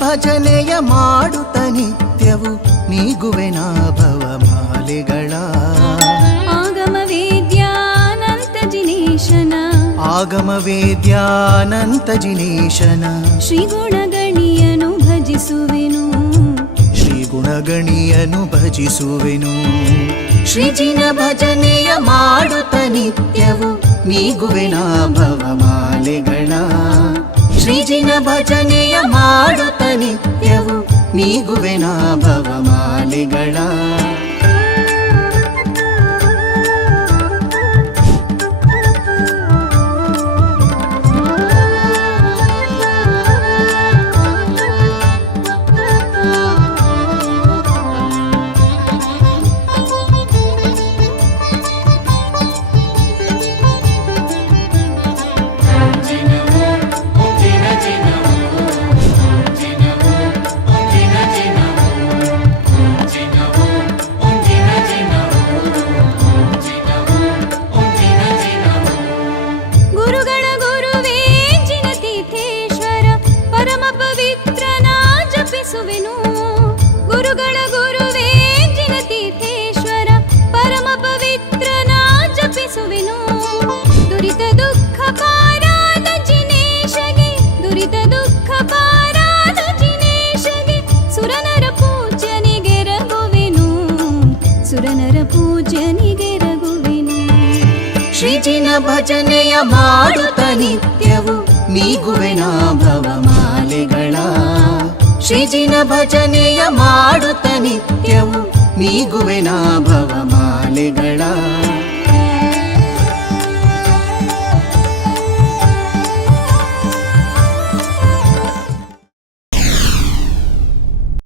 ಭಜನೆಯ ಮಾಡುತ್ತ ನಿತ್ಯವು ನೀಗುವೆನ ಭವಮಾಲೆಗಳ ಆಗಮ ವೇದ್ಯಾನಂತ ಜಿನೇಶನ ಆಗಮ ವೇದ್ಯಾನಂತ ಜಿನೇಶನ ಶ್ರೀ ಗುಣಗಣಿಯನು ಭಜಿಸುವೆನು ಶ್ರೀ ಗುಣಗಣಿಯನು ಭಜಿಸುವೆನು ಶ್ರೀಜಿನ ಭಜನೆಯ ಮಾಡುತ್ತ ನಿತ್ಯವು ನೀಗುವೆನ ಭವಮಾಲೆಗಳ ಶ್ರೀಜಿನ ಭಜನೆಯ ಮಾಡುತ್ತ ನಿತ್ಯವು ನೀಗುವೆನ ಭವಮಾಲೆಗಳ ಗುರುಗಳ ಗುರುವೇ ಜಿನತೀರ್ಥೇಶ್ವರ ಪರಮ ಪವಿತ್ರನ ಜಪಿಸುವೆನು ದುರಿತ ದುಃಖ ಪಾರಾದ ಜಿನೇಶಗೆ ದುರಿತ ದುಃಖ ಪಾರಾದ ಜಿನೇಶಗೆ ಸುರನರ ಪೂಜ್ಯನಿಗೆರಗುವೆನು ಸುರನರ ಪೂಜ್ಯನಿಗೆರಗುವೆನು ಶ್ರೀಜಿನ ಭಜನೆಯ ಮಾಡುತ್ತ ನಿತ್ಯವು ನೀಗುವೆನ ಭವಮಾಲೆಗಳ ಶ್ರೀಜಿನ ಭಜನೆಯ ಮಾಡುತ್ತ ನಿತ್ಯವು ನೀಗುವೆನ ಭವಮಾಲೆಗಳ